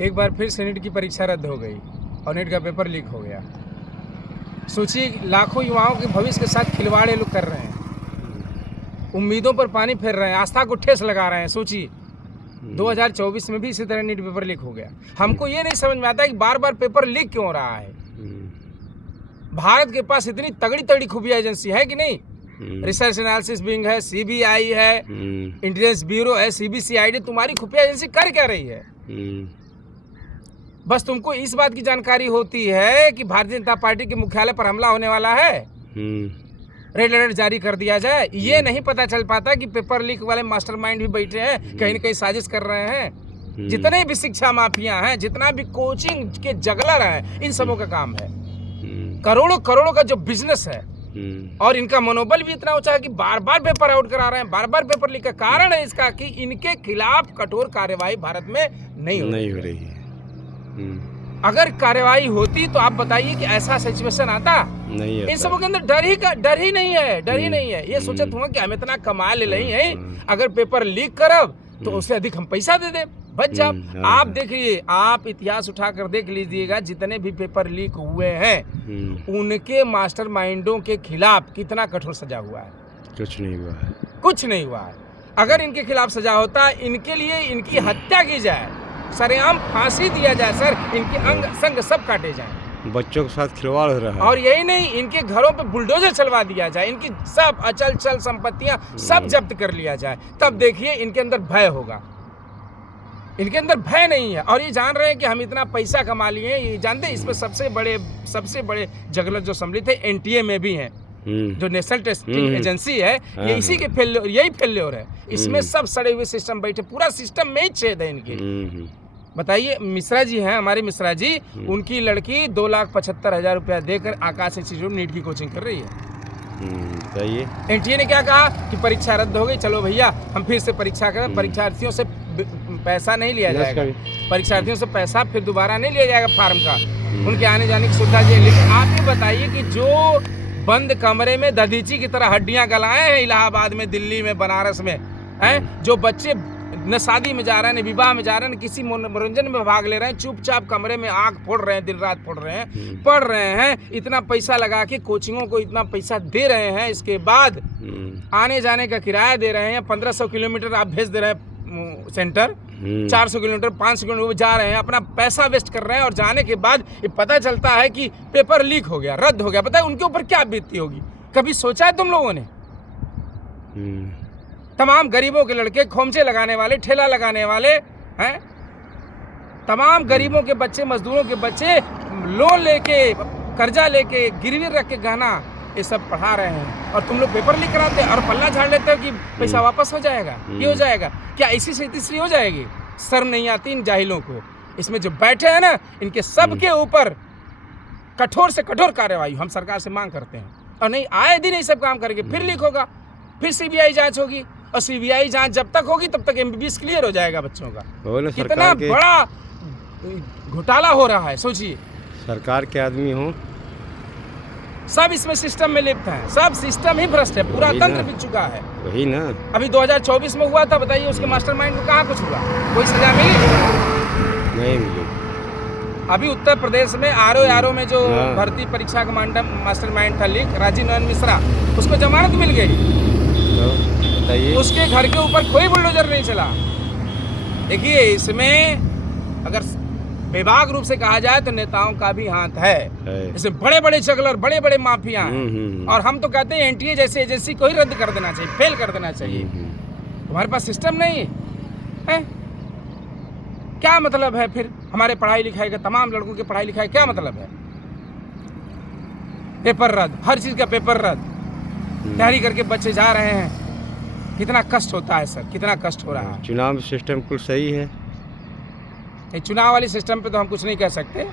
एक बार फिर से नीट की परीक्षा रद्द हो गई और नीट का पेपर लीक हो गया। सोचिए, लाखों युवाओं के भविष्य के साथ खिलवाड़ ये लोग कर रहे हैं, उम्मीदों पर पानी फेर रहे हैं, आस्था को ठेस लगा रहे हैं। सोचिए 2024 में भी इसी तरह नीट पेपर लीक हो गया। हमको ये नहीं समझ में आता कि बार बार पेपर लीक क्यों हो रहा है। भारत के पास इतनी तगड़ी तगड़ी खुफिया एजेंसी है कि नहीं, रिसर्च एनालिसिस विंग है, सीबीआई है, इंटेलिजेंस ब्यूरो है, सीबीसीआईडी। तुम्हारी खुफिया एजेंसी कर क्या रही है? बस तुमको इस बात की जानकारी होती है कि भारतीय जनता पार्टी के मुख्यालय पर हमला होने वाला है, रेड अलर्ट जारी कर दिया जाए। ये नहीं पता चल पाता कि पेपर लीक वाले मास्टरमाइंड भी बैठे हैं, कहीं न कहीं साजिश कर रहे हैं। जितने भी शिक्षा माफिया हैं, जितना भी कोचिंग के जगलर हैं, इन सबों का काम है। करोड़ों करोड़ों का जो बिजनेस है, और इनका मनोबल भी इतना ऊंचा है कि बार बार पेपर आउट करा रहे हैं, बार बार पेपर लीक का कारण है इसका कि इनके खिलाफ कठोर कार्यवाही भारत में नहीं हो रही है। अगर कार्यवाही होती तो आप बताइए कि ऐसा सिचुएशन आता नहीं है। इन सबों के अंदर डर ही नहीं है। ये सोचे तुम कि हम इतना कमा ले रही हैं, अगर पेपर लीक करब तो उससे अधिक हम पैसा दे दे, बच जाओ। आप देखिए, आप इतिहास उठाकर देख लीजिएगा, जितने भी पेपर लीक हुए हैं उनके मास्टरमाइंडों के खिलाफ कितना कठोर सजा हुआ है। कुछ नहीं हुआ है। अगर इनके खिलाफ सजा होता, इनके लिए इनकी हत्या की जाए, सरेआम फांसी दिया जाए, सर, इनके अंग संग सब काटे जाएं। बच्चों के साथ खिलवाड़ हो रहा है। और यही नहीं, इनके घरों पे बुलडोजर चलवा दिया जाए, इनकी सब अचल चल संपत्तियां सब जब्त कर लिया जाए। तब देखिए इनके अंदर भय होगा। इनके अंदर भय नहीं है, और ये जान रहे हैं कि हम इतना पैसा कमा लिए हैं। ये जानते हैं इसमें सबसे बड़े जगलर जो सम्मिलित है एनटीए में भी हैं, जो नेशनल टेस्टिंग एजेंसी है, ये इसी के फेल्योर है। इसमें सब सड़े हुए सिस्टम बैठे, पूरा सिस्टम में ही छेद है इनके। बताइए, मिश्रा जी हैं हमारे, मिश्रा जी, उनकी लड़की 2,75,000 रुपया देकर आकाश इंस्टीट्यूट नीट की कोचिंग कर रही है। बताइए, एनटीए ने क्या कहा कि परीक्षा रद्द हो गई, चलो भैया हम फिर से परीक्षा करें। परीक्षार्थियों से पैसा नहीं लिया जाएगा, परीक्षार्थियों से पैसा फिर दोबारा नहीं लिया जाएगा फार्म का, उनके आने जाने की सुविधा दी। लेकिन आप ये बताइए कि जो बंद कमरे में दधीची की तरह हड्डियां गलाए हैं इलाहाबाद में, दिल्ली में, बनारस में, हैं, जो बच्चे न शादी में जा रहे हैं, न विवाह में जा रहे हैं, न किसी मनोरंजन में भाग ले रहे हैं, चुपचाप कमरे में आंख फोड़ रहे हैं, दिन रात फोड़ रहे हैं, पढ़ रहे हैं, इतना पैसा लगा के कोचिंगों को इतना पैसा दे रहे हैं, इसके बाद आने जाने का किराया दे रहे हैं। 1500 किलोमीटर आप भेज दे रहे हैं सेंटर, 400 किलोमीटर 500 किलोमीटर जा रहे हैं, अपना पैसा वेस्ट कर रहे हैं, और जाने के बाद ये पता चलता है कि पेपर लीक हो गया, रद्द हो गया। बताए उनके ऊपर क्या बीतती होगी? कभी सोचा है तुम लोगों ने? तमाम गरीबों के लड़के, खोमचे लगाने वाले, ठेला लगाने वाले हैं, तमाम गरीबों के बच्चे, मजदूरों के बच्चे लोन लेके, कर्जा लेके, गिरवी रख के गहना ये सब पढ़ा रहे हैं, और तुम लोग पेपर लीक कराते हैं और पल्ला झाड़ लेते हो कि पैसा वापस हो जाएगा, ये हो जाएगा। क्या ऐसी से तीसरी हो जाएगी? शर्म नहीं आती इन जाहिलों को? इसमें जो बैठे हैं ना, इनके सब के ऊपर कठोर से कठोर कार्रवाई हम सरकार से मांग करते हैं। और नहीं, आए दिन ये सब काम करके फिर लीक होगा, फिर सीबीआई जांच होगी, और सीबीआई जांच जब तक होगी तब तक एमबीबीएस क्लियर हो जाएगा बच्चों का। कितना बड़ा घोटाला हो रहा है, सोचिए। सरकार के आदमी हो, सब इसमें सिस्टम में लिप्त हैं, सब सिस्टम ही भ्रष्ट है, पूरा तंत्र बिक चुका है। वही ना, अभी 2024 में हुआ था, बताइए उसके मास्टरमाइंड को कहाँ कुछ हुआ? कोई सजा मिली? नहीं मिली। अभी उत्तर प्रदेश में आरओ में जो भर्ती परीक्षा का मास्टरमाइंड था लीक, राजीव नयन मिश्रा, उसको जमानत मिल गई। बताइए, उसके घर के ऊपर कोई बुलडोजर नहीं चला। देखिए, इसमें अगर बेबाक रूप से कहा जाए तो नेताओं का भी हाथ है। इसमें बड़े बड़े जगलर, बड़े बड़े माफिया हैं, और हम तो कहते हैं एनटीए जैसे एजेंसी को ही रद्द कर देना चाहिए, फेल कर देना चाहिए। तुम्हारे पास सिस्टम नहीं है, क्या मतलब है फिर हमारे पढ़ाई लिखाई का, तमाम लड़कों की पढ़ाई लिखाई क्या मतलब है? पेपर रद्द, हर चीज का पेपर रद्द, तैयारी करके बच्चे जा रहे हैं। कितना कष्ट होता है सर, कितना कष्ट हो रहा है। चुनाव सिस्टम कुल सही है, चुनाव वाली सिस्टम पे तो हम कुछ नहीं कह सकते,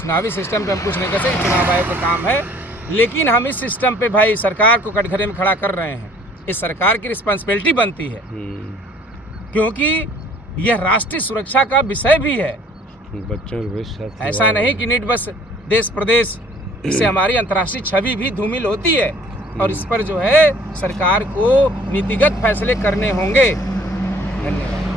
चुनावी सिस्टम पे हम कुछ नहीं कह सकते, चुनाव आयोग का काम है। लेकिन हम इस सिस्टम पे भाई सरकार को कटघरे में खड़ा कर रहे हैं। इस सरकार की रिस्पॉन्सिबिलिटी बनती है, क्योंकि यह राष्ट्रीय सुरक्षा का विषय भी है। बच्चों के भविष्य, ऐसा नहीं कि नीट बस देश प्रदेश, इससे हमारी अंतर्राष्ट्रीय छवि भी धूमिल होती है, और इस पर जो है सरकार को नीतिगत फैसले करने होंगे। धन्यवाद।